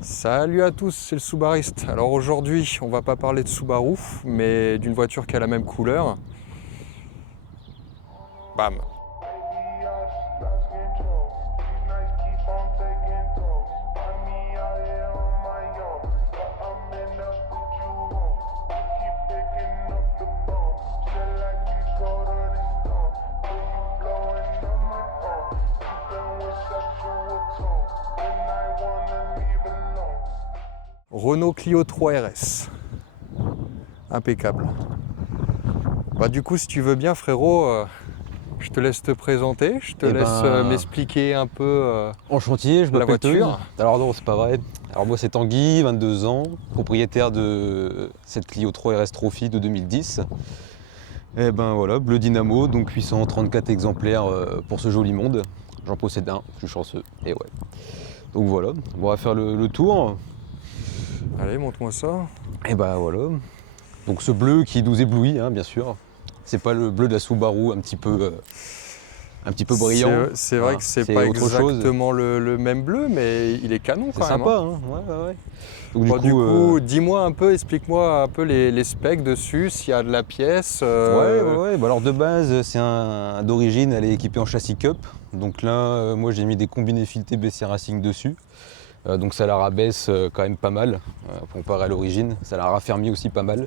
Salut à tous, c'est le Subariste. Alors aujourd'hui, on va pas parler de Subaru, mais d'une voiture qui a la même couleur. Bam. Renault Clio 3 RS. Impeccable. Bah du coup, si tu veux bien frérot, je te laisse te présenter, je te laisse m'expliquer un peu En chantier, je la m'appelle Teuz. voiture. Alors non, c'est pas vrai. Alors moi c'est Tanguy, 22 ans, propriétaire de cette Clio 3 RS Trophy de 2010. Et ben voilà, bleu dynamo, donc 834 exemplaires pour ce joli monde. J'en possède un, je suis chanceux. Et ouais. Donc voilà, on va faire le tour. Allez, montre-moi ça. Et ben voilà. Donc ce bleu qui nous éblouit, hein, bien sûr. C'est pas le bleu de la Subaru un petit peu brillant. C'est vrai que c'est pas autre chose. exactement le même bleu, mais il est canon C'est quand même. sympa, hein. Ouais. Donc Bon, du coup, dis-moi un peu, explique-moi un peu les specs dessus, s'il y a de la pièce. Ouais. Bah alors de base, c'est d'origine, elle est équipée en châssis Cup. Donc là, moi j'ai mis des combinés filetés BC Racing dessus. Donc ça la rabaisse quand même pas mal, comparé à l'origine. Ça la raffermit aussi pas mal.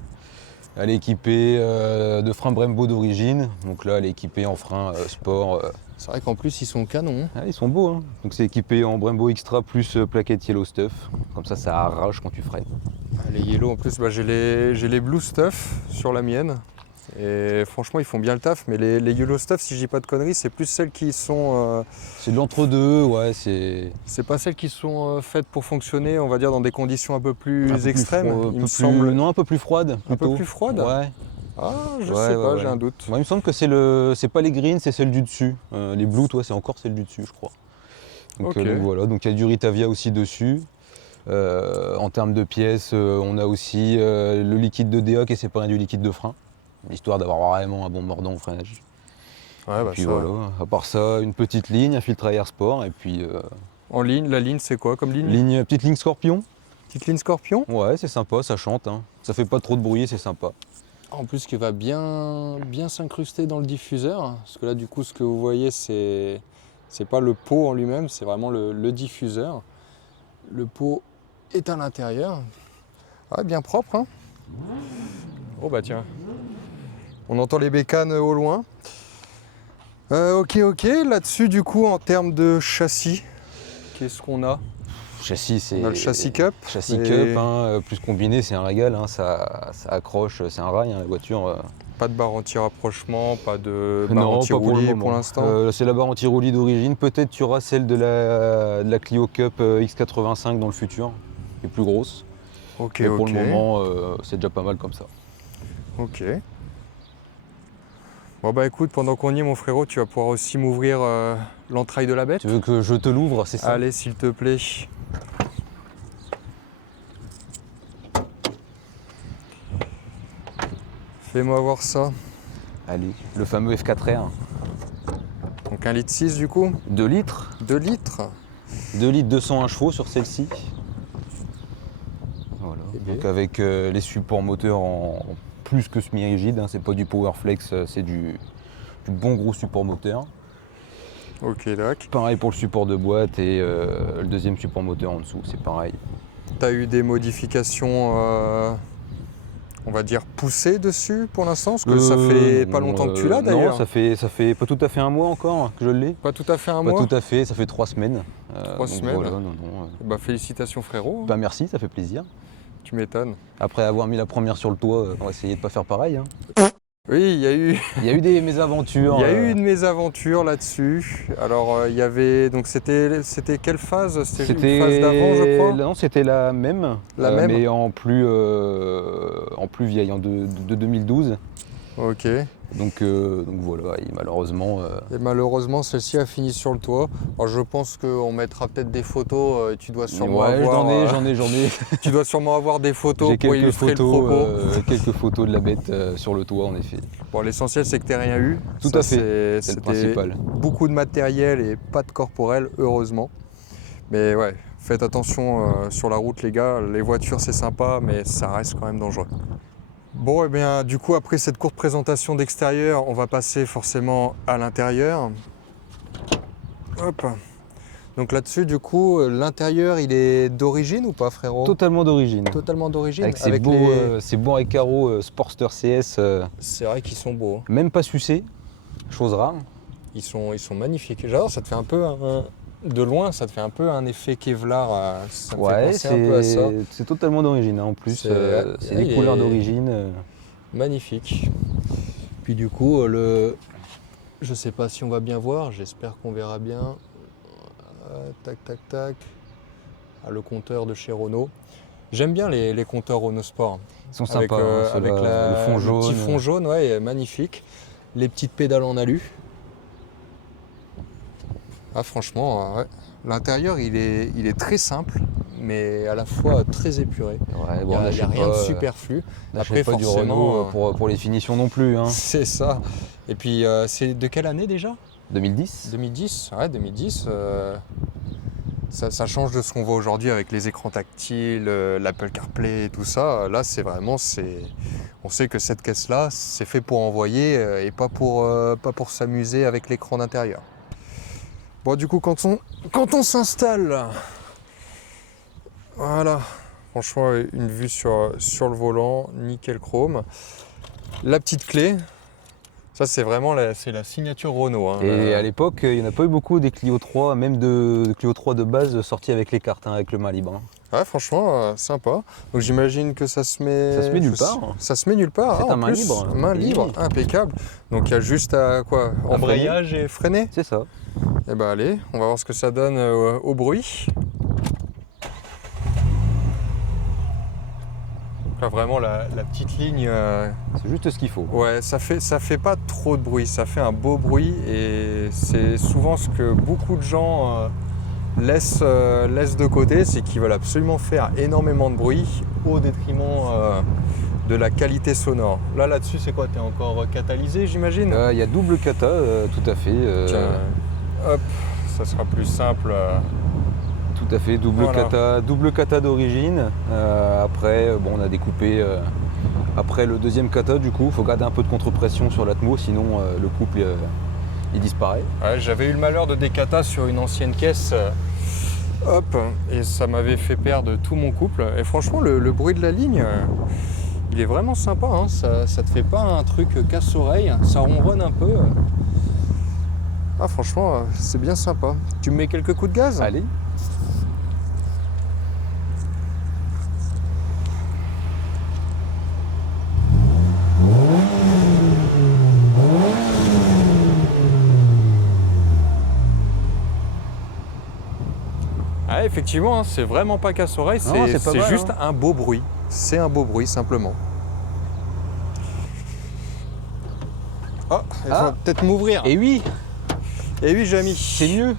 Elle est équipée de freins Brembo d'origine. Donc là, elle est équipée en freins sport. C'est vrai qu'en plus, ils sont canons. Ah, ils sont beaux, hein. Donc c'est équipé en Brembo Extra plus plaquette Yellow Stuff. Comme ça arrache quand tu freines. Les Yellow, en plus, bah, j'ai les Blue Stuff sur la mienne. Et franchement, ils font bien le taf. Mais les Yellow Stuff, si je dis pas de conneries, c'est plus celles qui sont... C'est de l'entre-deux, ouais. C'est pas celles qui sont faites pour fonctionner, on va dire, dans des conditions un peu plus extrêmes, il me semble. semble. Non, un peu plus froide. Un peu plus froide. Ouais. Ah, je sais pas, j'ai un doute. Moi, il me semble que c'est pas les greens, c'est celle du dessus. Les blues, toi, c'est encore celle du dessus, je crois. Donc, Ok. donc voilà, donc il y a du Ritavia aussi dessus. En termes de pièces, on a aussi le liquide de DA qui est séparé du liquide de frein, histoire d'avoir vraiment un bon mordant au freinage. Ouais, Et bah puis ça. voilà, à part ça, une petite ligne, un filtre à air sport, et puis En ligne, la ligne, c'est quoi comme ligne? petite ligne Scorpion. Petite ligne Scorpion? Ouais, c'est sympa, ça chante, hein. Ça fait pas trop de bruit, c'est sympa. En plus, qui va bien s'incruster dans le diffuseur. Parce que là, du coup, ce que vous voyez, c'est pas le pot en lui-même, c'est vraiment le diffuseur. Le pot est à l'intérieur. Ouais, bien propre, hein. Oh bah tiens. On entend les bécanes au loin. Ok. Là-dessus, du coup, en termes de châssis, qu'est-ce qu'on a? Châssis, c'est. On a le châssis Cup. Châssis Cup, hein, plus combiné, c'est un régal, hein, ça accroche, c'est un rail, hein, la voiture. Pas de barre anti-rapprochement, pas de barre Non, pas anti-roulis pour l'instant. c'est la barre anti-roulis d'origine. Peut-être tu auras celle de la Clio Cup X85 dans le futur, qui est plus grosse. Ok. Mais pour le moment, c'est déjà pas mal comme ça. Ok. Bon bah écoute, pendant qu'on y est mon frérot, tu vas pouvoir aussi m'ouvrir l'entraille de la bête. Tu veux que je te l'ouvre, c'est ça? Allez, s'il te plaît. Fais-moi voir ça. Allez, le fameux F4R. Donc 1,6 litre du coup. 2 litres. 2 litres. 2 litres 201 chevaux sur celle-ci. Voilà. bien. Donc avec les supports moteurs en plus que semi-rigide, hein, c'est pas du Powerflex, c'est du bon gros support moteur. Ok, d'accord. Pareil pour le support de boîte et le deuxième support moteur en dessous, c'est pareil. T'as eu des modifications, on va dire, poussées dessus pour l'instant? Parce que ça fait pas longtemps que tu l'as d'ailleurs. Non, ça fait pas tout à fait un mois encore que je l'ai. Pas tout à fait un Pas mois? tout à fait, ça fait 3 semaines. 3 semaines. Voilà, Bah félicitations frérot. Bah merci, ça fait plaisir. Tu m'étonnes. Après avoir mis la première sur le toit, on va essayer de pas faire pareil, hein. Oui, il y a eu... Il y a eu des mésaventures. Il y a eu une mésaventure là-dessus. Alors, il y avait... Donc, c'était quelle phase? C'était une phase d'avant, je crois? Non, c'était la même. Même? Mais en plus vieille, de 2012. Ok. Donc voilà, et malheureusement... Et malheureusement, celle-ci a fini sur le toit. Alors, je pense qu'on mettra peut-être des photos. Tu dois sûrement avoir... j'en ai. Tu dois sûrement avoir des photos J'ai pour illustrer le propos. quelques photos de la bête sur le toit, en effet. Bon, l'essentiel, c'est que tu n'aies rien eu. Tout à fait, c'est le principal. Beaucoup de matériel et pas de corporel, heureusement. Mais ouais, Faites attention sur la route les gars, les voitures c'est sympa mais ça reste quand même dangereux. Bon et bien du coup après cette courte présentation d'extérieur, on va passer forcément à l'intérieur. Hop. Donc là-dessus du coup l'intérieur il est d'origine ou pas frérot? Totalement d'origine. Totalement d'origine. Avec ces beaux carreaux Sportster CS. C'est vrai qu'ils sont beaux. Même pas sucés, chose rare. Ils sont magnifiques. J'adore, ça te fait un peu de loin, ça te fait un peu un effet Kevlar. Ça me fait penser un peu à ça. C'est totalement d'origine. En plus, c'est des couleurs d'origine. Magnifique. Puis du coup, je sais pas si on va bien voir, j'espère qu'on verra bien. Tac, tac, tac. Le compteur de chez Renault. J'aime bien les compteurs Renault Sport. Ils sont sympas, avec le fond jaune. petit fond jaune, ouais, magnifique. Les petites pédales en alu. Franchement, ouais. L'intérieur il est très simple, mais à la fois très épuré. Ouais, bon, il n'y a rien de superflu. Après, pas forcément, du Renault pour les finitions non plus. Hein. C'est ça. Et puis, c'est de quelle année déjà? 2010. 2010, ouais, 2010. Ça change de ce qu'on voit aujourd'hui avec les écrans tactiles, l'Apple CarPlay et tout ça. Là, c'est vraiment, on sait que cette caisse-là, c'est fait pour envoyer et pas pour s'amuser avec l'écran d'intérieur. Bon, du coup, quand on s'installe, voilà, franchement, une vue sur le volant, nickel chrome. La petite clé, ça c'est vraiment la signature Renault. Hein. Et à l'époque, il n'y en a pas eu beaucoup des Clio 3, même de Clio 3 de base sortis avec les cartes, hein, avec le main libre. Hein. Ouais, franchement, sympa. Donc j'imagine que ça se met... Ça se met nulle part. Ça se met nulle part. C'est un main libre. Main libre, impeccable. Donc il y a juste à quoi? Embrayage et freiner. C'est ça. Et ben allez, on va voir ce que ça donne au bruit. Là, vraiment la petite ligne. C'est juste ce qu'il faut. Ouais, ça fait pas trop de bruit, ça fait un beau bruit et c'est souvent ce que beaucoup de gens laissent de côté, c'est qu'ils veulent absolument faire énormément de bruit au détriment de la qualité sonore. Là-dessus, c'est quoi? T'es encore catalysé, j'imagine? Il y a double cata, tout à fait. Tiens, hop, ça sera plus simple. Tout à fait, double kata d'origine. Après, bon, on a découpé après le deuxième kata, du coup, il faut garder un peu de contre-pression sur l'atmo, sinon le couple il disparaît. Ouais, j'avais eu le malheur de décata sur une ancienne caisse, hop, et ça m'avait fait perdre tout mon couple. Et franchement, le bruit de la ligne, il est vraiment sympa, hein. Ça te fait pas un truc casse-oreille, ça ronronne un peu. Franchement, c'est bien sympa. Tu me mets quelques coups de gaz? Allez. Effectivement, hein, c'est vraiment pas casse-oreille, c'est juste un beau bruit. C'est un beau bruit, simplement. Il va peut-être m'ouvrir. Et oui, Jamy. c'est mieux.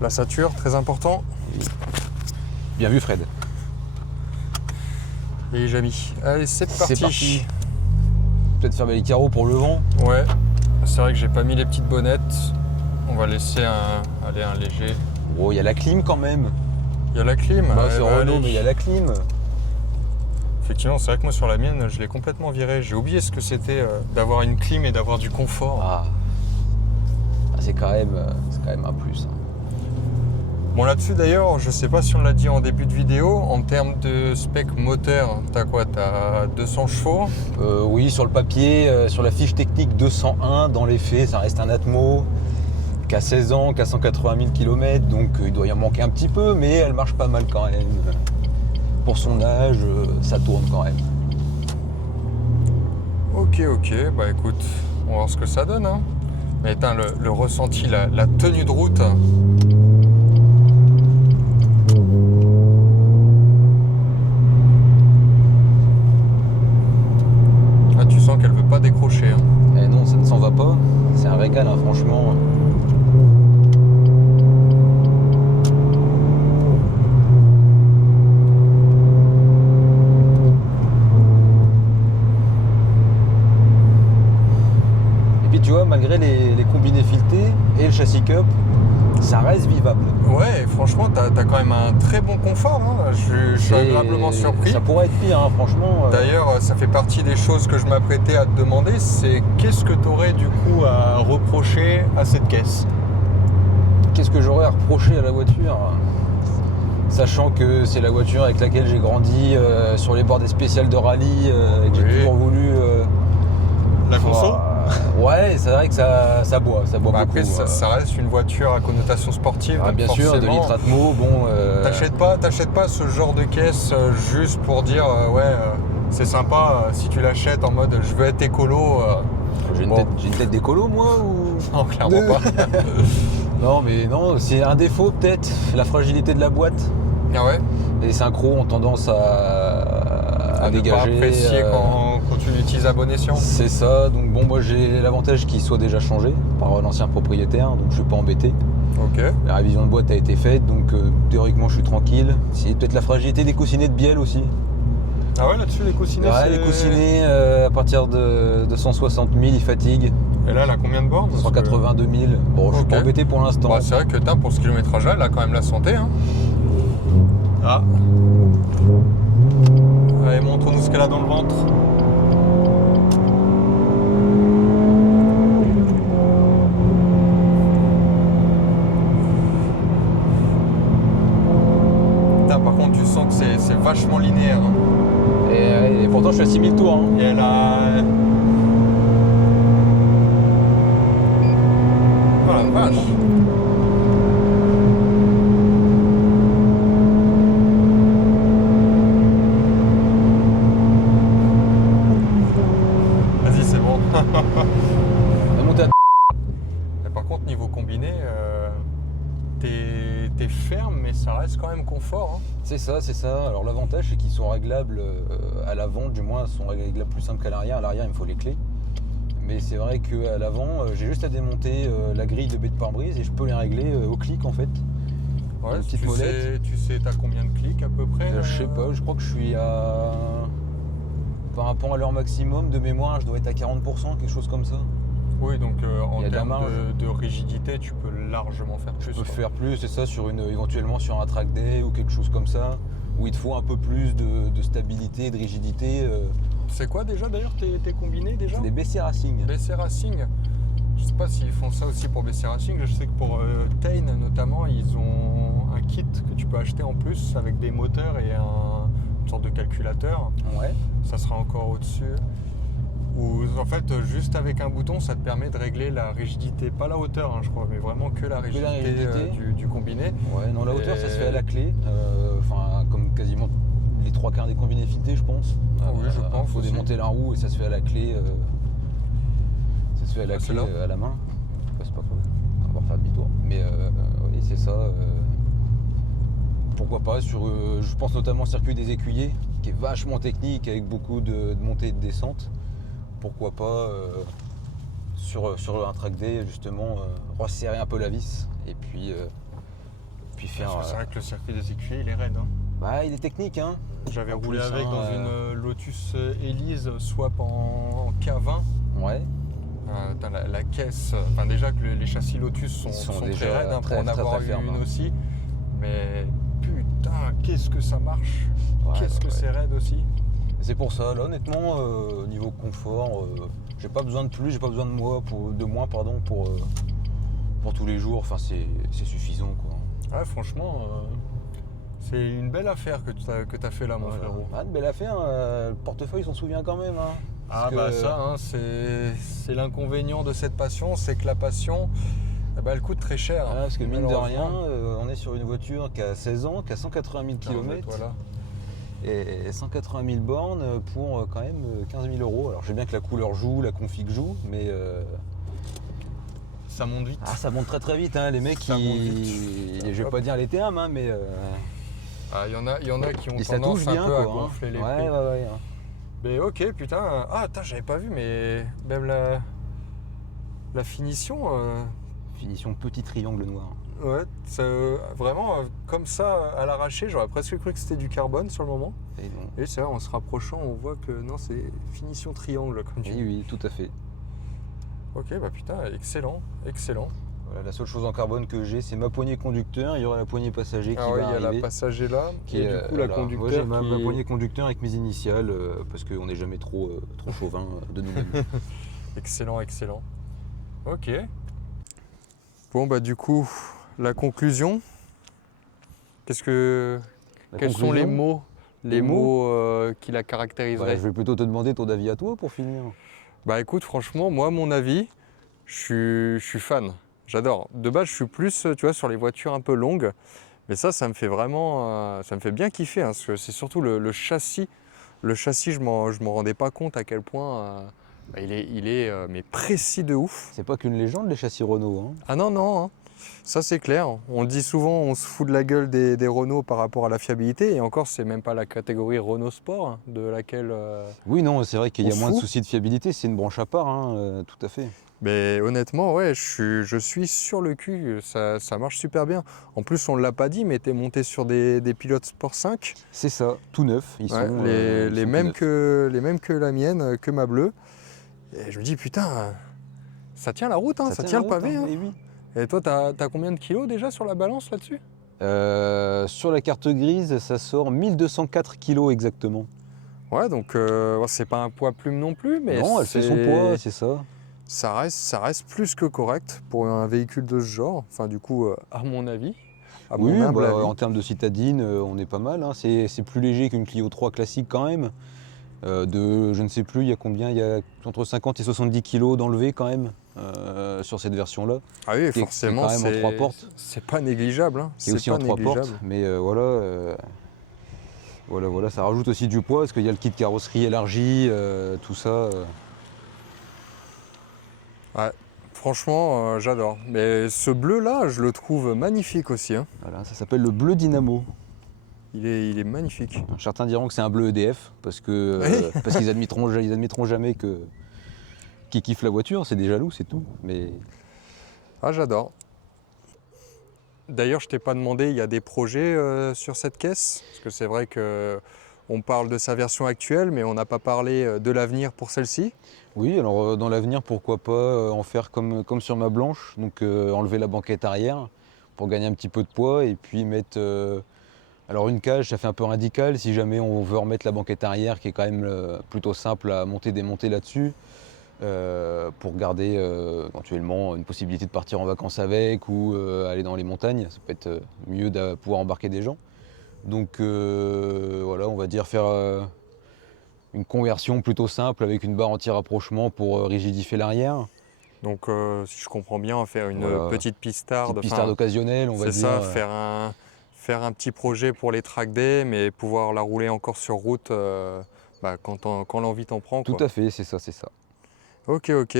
La ceinture, très important. Bien vu, Fred. Et Jamy. Allez, c'est parti. Peut-être fermer les carreaux pour le vent. Ouais. C'est vrai que j'ai pas mis les petites bonnettes. On va laisser un léger. Oh, il y a la clim quand même. Il y a la clim. C'est Renault, mais il y a la clim. Effectivement, c'est vrai que moi sur la mienne, je l'ai complètement virée. J'ai oublié ce que c'était d'avoir une clim et d'avoir du confort. C'est quand même un plus. Hein. Bon, là-dessus d'ailleurs, je sais pas si on l'a dit en début de vidéo, en termes de spec moteur, t'as quoi? T'as 200 chevaux? Oui, sur le papier, sur la fiche technique 201, dans les faits, ça reste un Atmo qui a 16 ans, qui a 180 000 km, donc il doit y en manquer un petit peu, mais elle marche pas mal quand même. Pour son âge, ça tourne quand même. Ok, bah écoute, on va voir ce que ça donne. Hein. Mais le ressenti, la tenue de route. Tu sens qu'elle veut pas décrocher. Hein. Eh non, ça ne s'en va pas. C'est un régal, hein, franchement. Et puis tu vois, malgré les fileté et le châssis cup, ça reste vivable. Ouais, franchement, t'as quand même un très bon confort. Hein. Je suis agréablement surpris. Ça pourrait être pire, hein, franchement. D'ailleurs, ça fait partie des choses que je m'apprêtais à te demander, c'est qu'est-ce que tu aurais du coup à reprocher à cette caisse? Qu'est-ce que j'aurais à reprocher à la voiture? Sachant que c'est la voiture avec laquelle j'ai grandi sur les bords des spéciales de rallye, et que j'ai toujours voulu... La conso? Ouais, c'est vrai que ça boit beaucoup. Après, ça reste une voiture à connotation sportive. Ah, donc bien sûr, 2 litres Atmo, bon... T'achètes pas ce genre de caisse juste pour dire c'est sympa si tu l'achètes en mode je veux être écolo. J'ai une tête d'écolo, moi, ou... Non, clairement pas. Non, mais non, c'est un défaut peut-être, la fragilité de la boîte. Ah ouais? Les synchros ont tendance à dégager. Ne pas apprécier quand tu l'utilises à bon escient. C'est ça, donc bon, moi j'ai l'avantage qu'il soit déjà changé par l'ancien propriétaire, donc je suis pas embêté. Ok. La révision de boîte a été faite, donc théoriquement je suis tranquille. C'est peut-être la fragilité des coussinets de bielle aussi. Ah ouais, là-dessus les coussinets? Ouais, les coussinets à partir de 160 000 ils fatiguent. Et là, elle a combien de bornes? 182 000. Bon, je suis pas embêté pour l'instant. Bah, c'est vrai que pour ce kilométrage-là, elle a quand même la santé. Hein. Ah. Allez, montre-nous ce qu'elle a dans le ventre. Putain, par contre, tu sens que c'est vachement linéaire. Hein. Et pourtant, je suis à 6000 tours. Hein. Et elle a... Oh la vache. Vas-y, c'est bon. On a monté à... Et par contre, niveau combiné, t'es ferme, mais ça reste quand même confort. Hein. C'est ça. Alors l'avantage, c'est qu'ils sont réglables à l'avant, du moins, ils sont réglables plus simple qu'à l'arrière. À l'arrière, il me faut les clés. Mais c'est vrai qu'à l'avant, j'ai juste à démonter la grille de baie de pare-brise et je peux les régler au clic en fait. Ouais, petite molette. Tu sais, t'as combien de clics à peu près? Je sais pas, je crois que je suis à... Par rapport à leur maximum de mémoire, je dois être à 40%, quelque chose comme ça. Oui, donc en termes marge. de rigidité, tu peux largement faire plus. Je peux faire plus, c'est ça, éventuellement sur un track day ou quelque chose comme ça, où il te faut un peu plus de stabilité et de rigidité. C'est quoi déjà d'ailleurs tes combinés déjà? C'est des BC Racing. BC Racing. Je sais pas s'ils font ça aussi pour BC Racing. Je sais que pour Tain notamment, ils ont un kit que tu peux acheter en plus avec des moteurs et une sorte de calculateur. Ouais. Ça sera encore au-dessus. Où en fait, juste avec un bouton, ça te permet de régler la rigidité, pas la hauteur, hein, je crois, mais vraiment que la rigidité, du combiné. Ouais, non, la hauteur, ça se fait à la clé. Comme quasiment les 3/4 des combinés filetés, je pense. Oui, je pense. Il faut démonter la roue et ça se fait à la clé. Ça se fait à la clé, à la main. C'est pas faux. On va faire demi-tour. Mais oui, c'est ça. Pourquoi pas je pense notamment au circuit des écuyers, qui est vachement technique avec beaucoup de montées et de descentes. Pourquoi pas sur un track day justement resserrer un peu la vis et puis faire. C'est vrai que le circuit des écuyers il est raide. Hein. Bah, il est technique, hein. J'avais roulé avec dans une Lotus Elise swap en K20. Ouais. La caisse, enfin déjà que les châssis Lotus sont très raides hein, pour en avoir eu une aussi. Mais putain, qu'est-ce que ça marche. Qu'est-ce que c'est raide aussi. C'est pour ça, là honnêtement, niveau confort, j'ai pas besoin de plus, j'ai pas besoin de moins pour tous les jours, enfin c'est suffisant quoi. Ouais, franchement, c'est une belle affaire que tu as fait là mon frérot. Ah, une belle affaire, le portefeuille s'en souvient quand même. Hein, ça, hein, c'est l'inconvénient de cette passion, c'est que la passion, elle coûte très cher. Ah, parce que mine de rien, on est sur une voiture qui a 16 ans, qui a 180 000 km. Voilà. Et 180 000 bornes pour quand même 15 000 €. Alors je sais bien que la couleur joue, la config joue, mais... Ça monte vite. Ah, ça monte très très vite, hein. Les mecs, je vais pas dire les termes, hein, mais... Il y en a qui ont et tendance ça touche bien, un peu à gonfler les prix. Ouais. Mais ok, putain. Ah, j'avais pas vu, mais même la finition... Finition petit triangle noir. Ouais, vraiment, comme ça, à l'arraché, j'aurais presque cru que c'était du carbone sur le moment. Et c'est vrai, en se rapprochant, on voit que non, c'est finition triangle, comme tu dis. Oui, tout à fait. Ok, bah putain, excellent, excellent. Voilà, la seule chose en carbone que j'ai, c'est ma poignée conducteur. Il y aura la poignée passager qui Ah oui, va il y a la arriver. passager là, Qui et est, du coup la voilà. Moi, j'ai conducteur ma qui... poignée conducteur avec mes initiales, parce qu'on n'est jamais trop chauvin de nous-mêmes. Excellent, excellent. Ok. Bon bah du coup, la conclusion, qu'est-ce que... La Quels sont conclusion, les les mots mots qui la bah, caractériseraient? je vais plutôt te demander ton avis à toi pour finir. Bah écoute, franchement, moi, mon avis, je suis fan. J'adore. De base, je suis plus, tu vois, sur les voitures un peu longues. Mais ça me fait vraiment, ça me fait bien kiffer, hein, parce que c'est surtout le châssis. Le châssis, je m'en rendais pas compte à quel point bah, il est mais précis de ouf. C'est pas qu'une légende, les châssis Renault. Hein. Ah non, non, hein. Ça c'est clair. On dit souvent, on se fout de la gueule des Renault par rapport à la fiabilité. Et encore, c'est même pas la catégorie Renault Sport hein, de laquelle Oui, non, c'est vrai qu'il on y a se moins de fout. soucis de fiabilité, c'est une branche à part, hein, tout à fait. Mais honnêtement, ouais, je suis sur le cul, ça marche super bien. En plus, on ne l'a pas dit, mais tu es monté sur des pilotes Sport 5, C'est ça, tout neuf, ouais, ils sont tout neufs. les mêmes que la mienne, que ma bleue. Et je me dis, putain, ça tient la route, hein, Ça ça tient tient la le route, hein, pavé. Hein. et oui. Et toi, t'as combien de kilos déjà sur la balance là-dessus? Sur la carte grise, ça sort 1204 kilos exactement. Ouais, donc bon, c'est pas un poids plume non plus, mais Non, elle fait son poids, c'est ça. ça reste plus que correct pour un véhicule de ce genre. Enfin, du coup, à mon avis, à mon Oui, humble bah, avis. en termes de citadine, on est pas mal. Hein. C'est plus léger qu'une Clio 3 classique quand même. Je ne sais plus, il y a combien? Il y a entre 50 et 70 kilos d'enlevé quand même sur cette version-là, Ah oui, qui est forcément, quand même en 3 portes, c'est pas négligeable. Hein. qui est C'est aussi pas en 3 négligeable. portes. Mais voilà, ça rajoute aussi du poids parce qu'il y a le kit carrosserie élargi, tout ça. Ouais, franchement, j'adore. Mais ce bleu-là, je le trouve magnifique aussi. Hein. Voilà, ça s'appelle le bleu dynamo. Il est magnifique. Certains diront que c'est un bleu EDF Oui. parce qu'ils admettront jamais qu'ils kiffent la voiture, c'est des jaloux, c'est tout. Mais Ah, j'adore. D'ailleurs, je t'ai pas demandé, il y a des projets sur cette caisse? Parce que c'est vrai que on parle de sa version actuelle, mais on n'a pas parlé de l'avenir pour celle-ci. oui, alors dans l'avenir, pourquoi pas en faire comme sur ma blanche, donc enlever la banquette arrière pour gagner un petit peu de poids et puis mettre. Alors une cage, ça fait un peu radical si jamais on veut remettre la banquette arrière qui est quand même plutôt simple à monter, démonter là-dessus. Pour garder éventuellement une possibilité de partir en vacances avec ou aller dans les montagnes. Ça peut être mieux de pouvoir embarquer des gens. Donc voilà, on va dire faire une conversion plutôt simple avec une barre anti-rapprochement pour rigidifier l'arrière. Donc, si je comprends bien, on va faire une Voilà, petite pistarde. petite pistarde Enfin, occasionnelle, on va c'est dire. ça, faire un petit projet pour les track days, mais pouvoir la rouler encore sur route bah, quand l'envie t'en prend, Tout quoi. à fait, c'est ça, c'est ça. Ok, ok.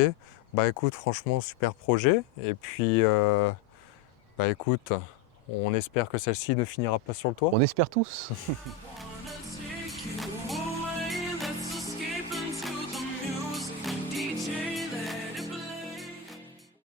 Bah écoute, franchement, super projet. Et puis, bah écoute, on espère que celle-ci ne finira pas sur le toit. On espère tous.